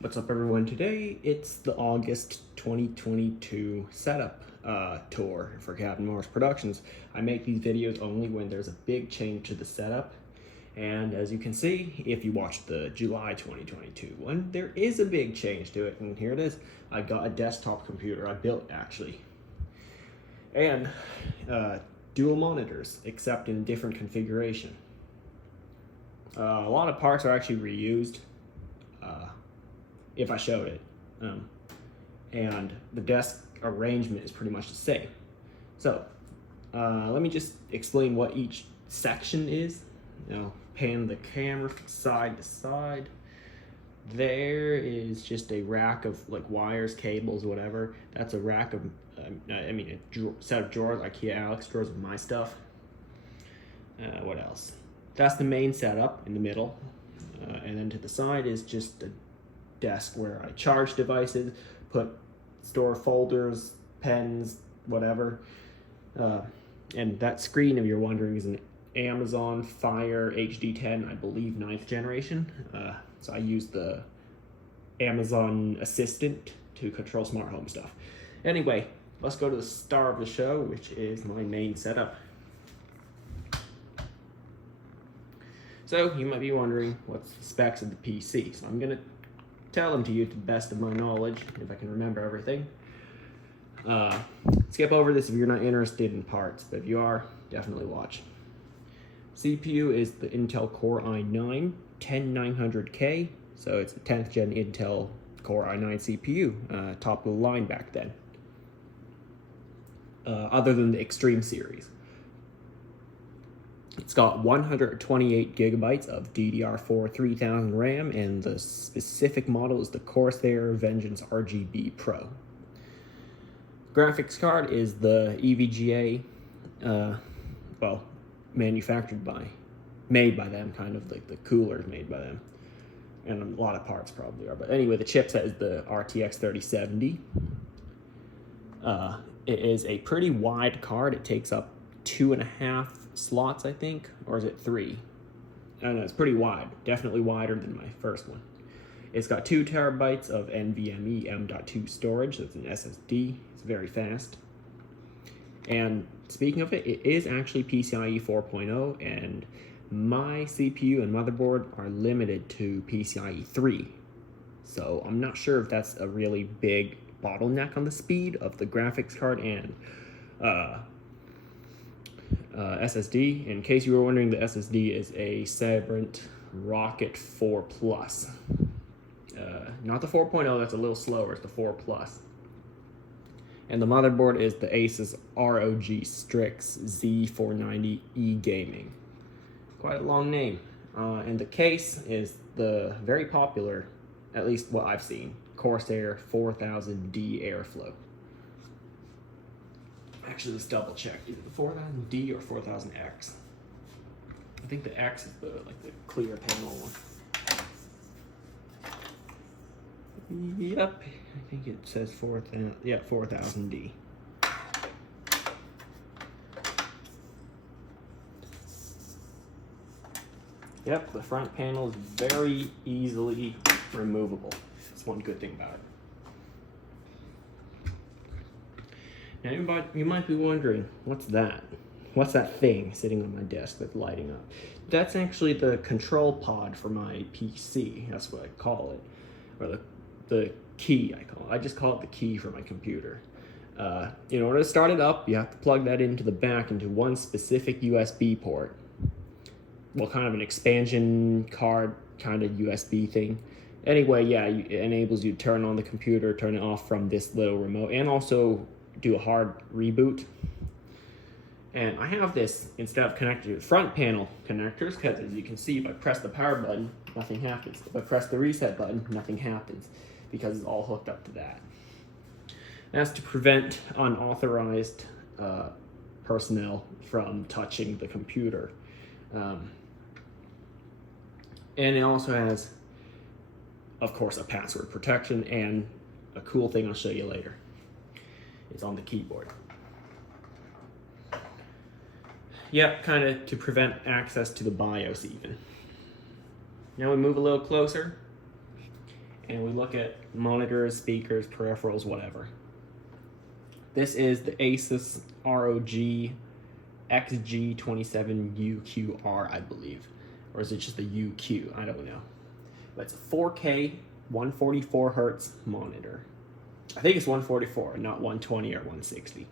What's up, everyone? Today it's the August 2022 setup tour for Captain Morris Productions. I make these videos only when there's a big change to the setup, and as you can see, if you watch the July 2022 one, there is a big change to it, and here it is. I got a desktop computer I built actually, and dual monitors, except in a different configuration. A lot of parts are actually reused. If I showed it. And the desk arrangement is pretty much the same. So let me just explain what each section is. Pan the camera from side to side. There is just a rack of like wires, cables, whatever. That's a rack of, a set of drawers, IKEA Alex drawers of my stuff. What else? That's the main setup in the middle. And then to the side is just a desk where I charge devices, store folders, pens, whatever. And that screen, if you're wondering, is an Amazon Fire HD10, I believe 9th generation. So I use the Amazon Assistant to control smart home stuff. Anyway, let's go to the star of the show, which is my main setup. So you might be wondering what's the specs of the PC. So I'm gonna tell them to you to the best of my knowledge, if I can remember everything. Skip over this if you're not interested in parts, but if you are, definitely watch. CPU is the Intel Core i9 10900K, so it's a 10th gen Intel Core i9 CPU, top of the line back then, other than the Extreme series. It's got 128 gigabytes of DDR4 3000 RAM, and the specific model is the Corsair Vengeance RGB Pro. Graphics card is the EVGA, made by them, kind of like the coolers made by them. And a lot of parts probably are, but anyway, the chipset is the RTX 3070. It is a pretty wide card. It takes up 2.5 slots, I think, or is it 3? I don't know, it's pretty wide, definitely wider than my first one. It's got 2 terabytes of NVMe M.2 storage, so it's an SSD, it's very fast. And speaking of it, it is actually PCIe 4.0, and my CPU and motherboard are limited to PCIe 3. So I'm not sure if that's a really big bottleneck on the speed of the graphics card and SSD. In case you were wondering, the SSD is a Sabrent Rocket 4 Plus. Not the 4.0, that's a little slower, it's the 4 Plus. And the motherboard is the Asus ROG Strix Z490E Gaming. Quite a long name. And the case is the very popular, at least what I've seen, Corsair 4000D Airflow. Actually, let's double check, either the 4000D or 4000X. I think the X is the clear panel one. Yep, I think it says 4000D. Yep, the front panel is very easily removable. That's one good thing about it. Now you might be wondering, what's that? What's that thing sitting on my desk that's lighting up? That's actually the control pod for my PC. That's what I call it. Or the key, I call it. I just call it the key for my computer. In order to start it up, you have to plug that into the back into one specific USB port. Well, kind of an expansion card kind of USB thing. Anyway, yeah, it enables you to turn on the computer, turn it off from this little remote, and also do a hard reboot. And I have this instead of connected to the front panel connectors, because as you can see, if I press the power button, nothing happens. If I press the reset button, nothing happens, because it's all hooked up to that. That's to prevent unauthorized personnel from touching the computer. And it also has, of course, a password protection and a cool thing I'll show you later. It's on the keyboard. Yep, kind of to prevent access to the BIOS even. Now we move a little closer, and we look at monitors, speakers, peripherals, whatever. This is the Asus ROG XG27UQR, I believe. Or is it just the UQ? I don't know. But it's a 4K 144 hertz monitor. I think it's 144, not 120 or 160.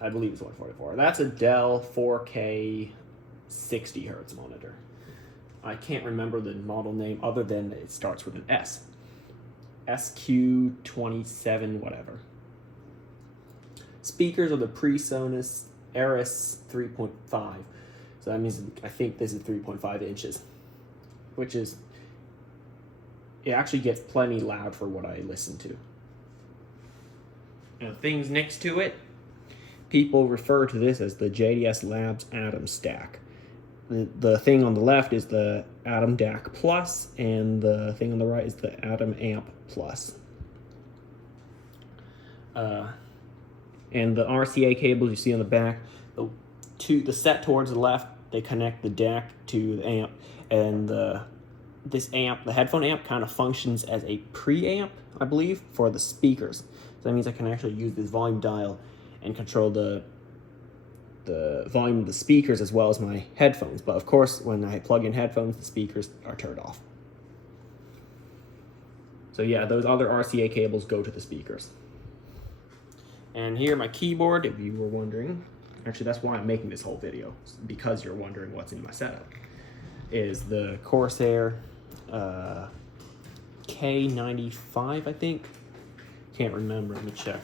I believe it's 144. That's a Dell 4K 60 hertz monitor. I can't remember the model name other than it starts with an S. SQ27 whatever. Speakers are the PreSonus Eris 3.5. So that means I think this is 3.5 inches, which is, it actually gets plenty loud for what I listen to. Now, things next to it, people refer to this as the JDS Labs Atom Stack. The thing on the left is the Atom DAC Plus, and the thing on the right is the Atom Amp Plus. And the RCA cables you see on the back, the set towards the left, they connect the DAC to the amp, and this amp, the headphone amp, kind of functions as a preamp, I believe, for the speakers. So that means I can actually use this volume dial and control the volume of the speakers as well as my headphones. But of course, when I plug in headphones, the speakers are turned off. So yeah, those other RCA cables go to the speakers. And here my keyboard, if you were wondering, actually that's why I'm making this whole video, because you're wondering what's in my setup, is the Corsair K95, I think. Can't remember, let me check.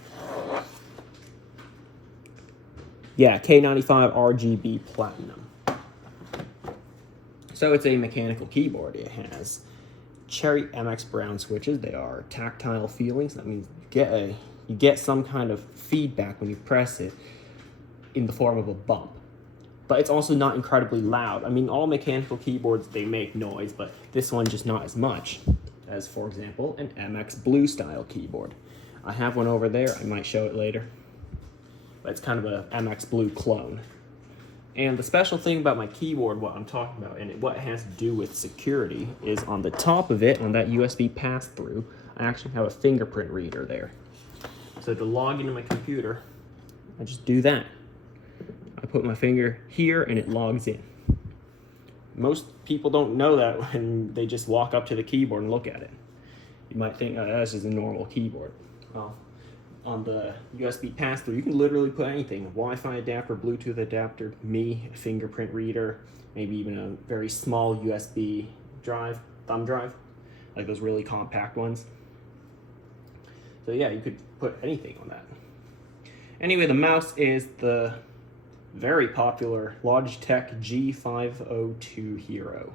Yeah, K95 RGB Platinum. So it's a mechanical keyboard. It has Cherry MX Brown switches. They are tactile feelings. That means you get some kind of feedback when you press it in the form of a bump. But it's also not incredibly loud. I mean, all mechanical keyboards, they make noise, but this one just not as much as, for example, an MX Blue style keyboard. I have one over there. I might show it later. But it's kind of a MX Blue clone. And the special thing about my keyboard, what I'm talking about, and what it has to do with security, is on the top of it, on that USB pass-through, I actually have a fingerprint reader there. So to log into my computer, I just do that. I put my finger here and it logs in. Most people don't know that when they just walk up to the keyboard and look at it. You might think, oh, that's just a normal keyboard. Well, on the USB pass-through, you can literally put anything. A Wi-Fi adapter, Bluetooth adapter, me, a fingerprint reader, maybe even a very small USB drive, thumb drive, like those really compact ones. So yeah, you could put anything on that. Anyway, the mouse is the very popular Logitech G502 Hero.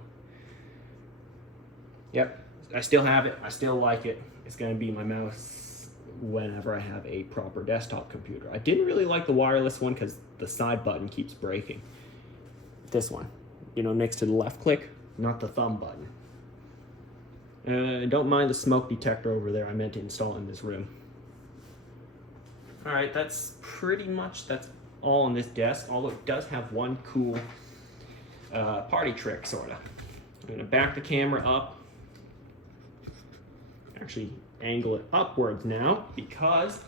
Yep, I still have it. I still like it. It's going to be my mouse whenever I have a proper desktop computer. I didn't really like the wireless one because the side button keeps breaking. This one, you know, next to the left click, not the thumb button. Don't mind the smoke detector over there. I meant to install in this room. All right, that's all on this desk, although it does have one cool party trick, sort of. I'm going to back the camera up. Actually, angle it upwards now, because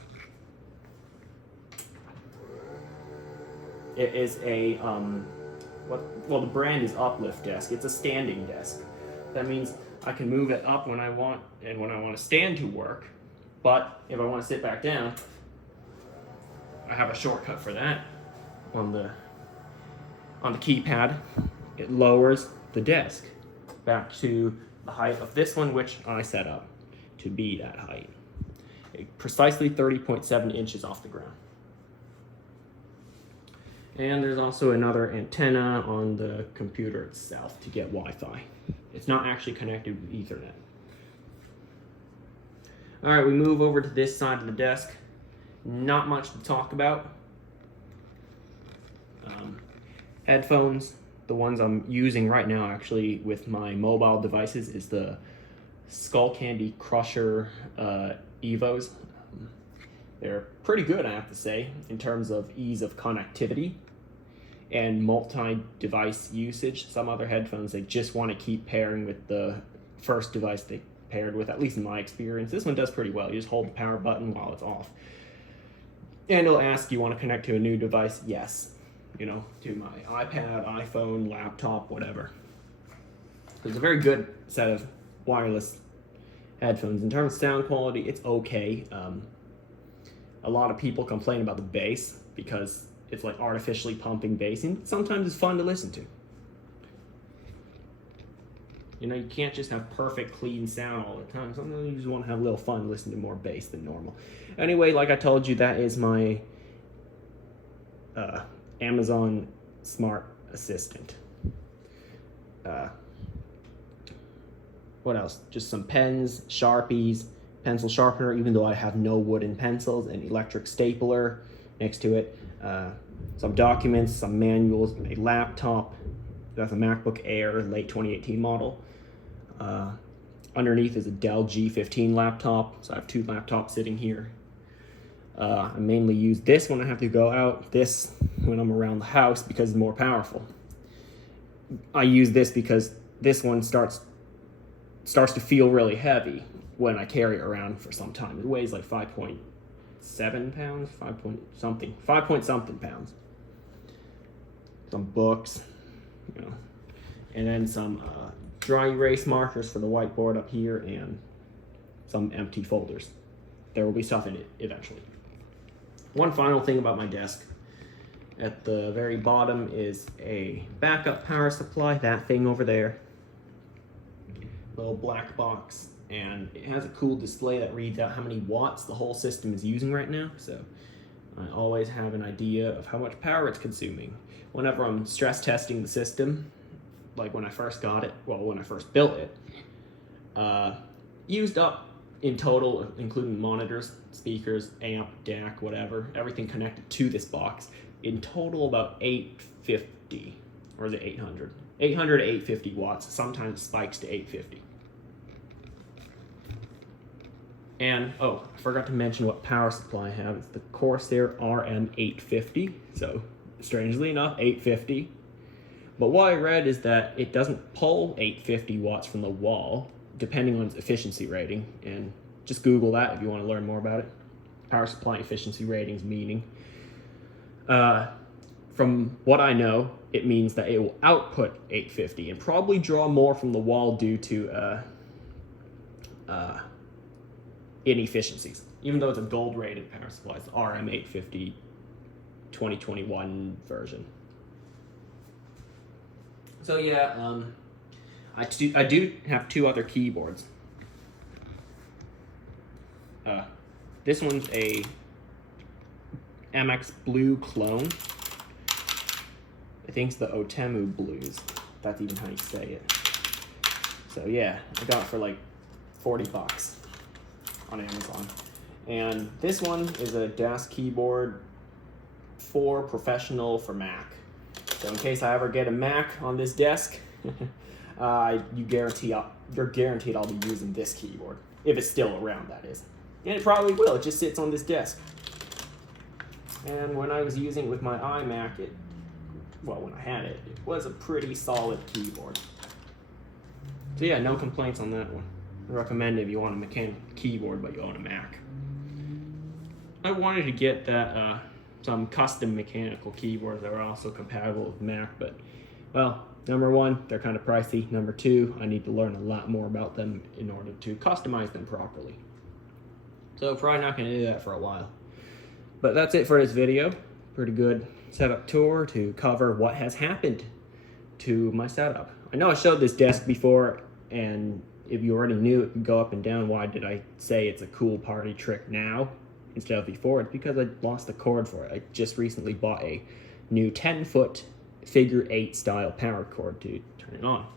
it is a, the brand is Uplift Desk. It's a standing desk. That means I can move it up when I want, and when I want to stand to work. But if I want to sit back down, I have a shortcut for that. On the keypad, it lowers the desk back to the height of this one, which I set up to be that height. Precisely 30.7 inches off the ground. And there's also another antenna on the computer itself to get Wi-Fi. It's not actually connected with Ethernet. All right, we move over to this side of the desk. Not much to talk about. Headphones, the ones I'm using right now actually with my mobile devices, is the Skullcandy Crusher Evos. They're pretty good, I have to say, in terms of ease of connectivity and multi-device usage. Some other headphones, they just want to keep pairing with the first device they paired with, at least in my experience. This one does pretty well. You just hold the power button while it's off. And it'll ask, you want to connect to a new device? Yes. You know, to my iPad, iPhone, laptop, whatever. It's a very good set of wireless headphones. In terms of sound quality, it's okay. A lot of people complain about the bass because it's like artificially pumping bass, and sometimes it's fun to listen to. You know, you can't just have perfect, clean sound all the time. Sometimes you just want to have a little fun, listen to more bass than normal. Anyway, like I told you, that is my Amazon Smart Assistant. What else? Just some pens, Sharpies, pencil sharpener, even though I have no wooden pencils, an electric stapler next to it, some documents, some manuals, a laptop. That's a MacBook Air, late 2018 model. Underneath is a Dell G15 laptop, so I have two laptops sitting here. I mainly use this when I have to go out, this when I'm around the house because it's more powerful. I use this because this one starts to feel really heavy when I carry it around for some time. It weighs like 5.7 pounds, 5 point something pounds. Some books, you know, and then some dry erase markers for the whiteboard up here, and some empty folders. There will be stuff in it eventually. One final thing about my desk. At the very bottom is a backup power supply, that thing over there. Little black box, and it has a cool display that reads out how many watts the whole system is using right now, so I always have an idea of how much power it's consuming. Whenever I'm stress testing the system, like when I first got it, well, when I first built it, used up in total, including monitors, speakers, amp, DAC, whatever, everything connected to this box, in total about 850, or is it 800? 800 to 850 watts, sometimes spikes to 850. And, oh, I forgot to mention what power supply I have. It's the Corsair RM850, so strangely enough, 850. But what I read is that it doesn't pull 850 watts from the wall, depending on its efficiency rating, and just Google that if you want to learn more about it. Power supply efficiency ratings meaning. From what I know, it means that it will output 850 and probably draw more from the wall due to inefficiencies. Even though it's a gold rated power supply, it's the RM850 2021 version. So yeah, I do have two other keyboards. This one's a MX Blue clone. I think it's the Otemu Blues. That's even how you say it. So yeah, I got it for like 40 bucks on Amazon. And this one is a desk keyboard for professional for Mac. So in case I ever get a Mac on this desk, you're guaranteed I'll be using this keyboard. If it's still around, that is. And it probably will, it just sits on this desk. And when I was using it with my iMac, when I had it, it was a pretty solid keyboard. So yeah, no complaints on that one. I recommend it if you want a mechanical keyboard but you own a Mac. I wanted to get that some custom mechanical keyboards that are also compatible with Mac, but well, number one, they're kind of pricey. Number two, I need to learn a lot more about them in order to customize them properly. So probably not going to do that for a while. But that's it for this video. Pretty good setup tour to cover what has happened to my setup. I know I showed this desk before, and if you already knew it could go up and down, why did I say it's a cool party trick now instead of before? It's because I lost the cord for it. I just recently bought a new 10-foot figure 8 style power cord to turn it on.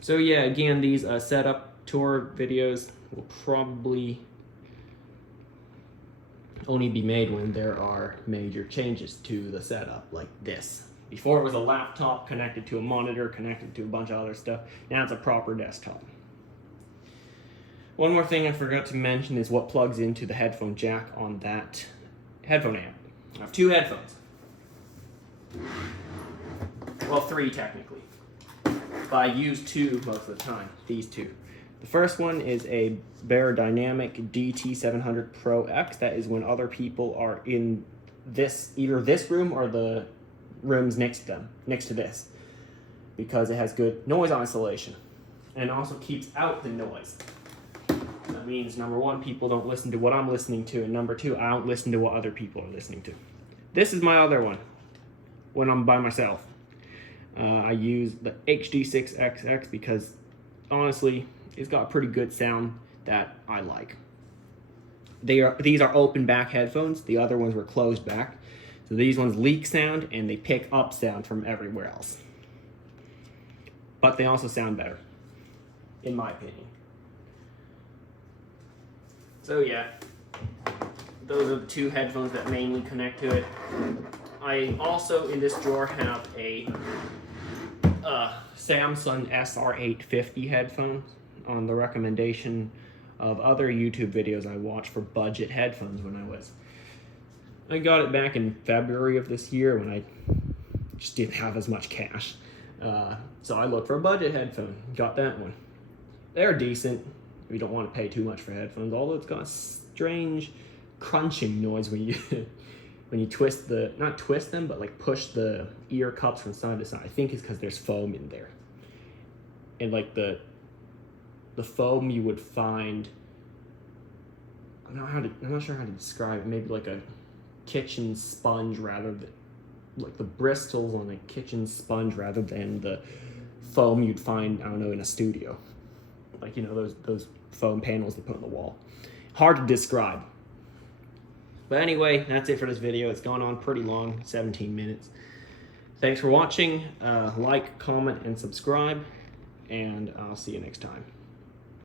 So yeah, again, these setup tour videos will probably only be made when there are major changes to the setup, like this. Before it was a laptop connected to a monitor, connected to a bunch of other stuff. Now it's a proper desktop. One more thing I forgot to mention is what plugs into the headphone jack on that headphone amp. I have two headphones. Well, three technically. but I use two most of the time, these two. The first one is a Beyerdynamic DT700 Pro X. That is when other people are in this, either this room or the rooms next to them, next to this, because it has good noise isolation and also keeps out the noise. That means, number one, people don't listen to what I'm listening to, and number two, I don't listen to what other people are listening to. This is my other one when I'm by myself. I use the HD6XX because honestly, it's got pretty good sound that I like. These are open back headphones. The other ones were closed back. So these ones leak sound and they pick up sound from everywhere else. But they also sound better, in my opinion. So yeah, those are the two headphones that mainly connect to it. I also, in this drawer, have a Samsung SR850 headphone on the recommendation of other YouTube videos I watched for budget headphones when I got it back in February of this year when I just didn't have as much cash. So I looked for a budget headphone, got that one. They're decent. We don't want to pay too much for headphones, although it's got a strange crunching noise when you twist not twist them, but like push the ear cups from side to side. I think it's because there's foam in there. And like the foam you would find, I'm not sure how to describe it, maybe like a kitchen sponge rather than, like the bristles on a kitchen sponge rather than the foam you'd find, I don't know, in a studio. Like, you know, those foam panels they put on the wall. Hard to describe. But anyway, that's it for this video. It's gone on pretty long, 17 minutes. Thanks for watching. Like, comment, and subscribe, and I'll see you next time.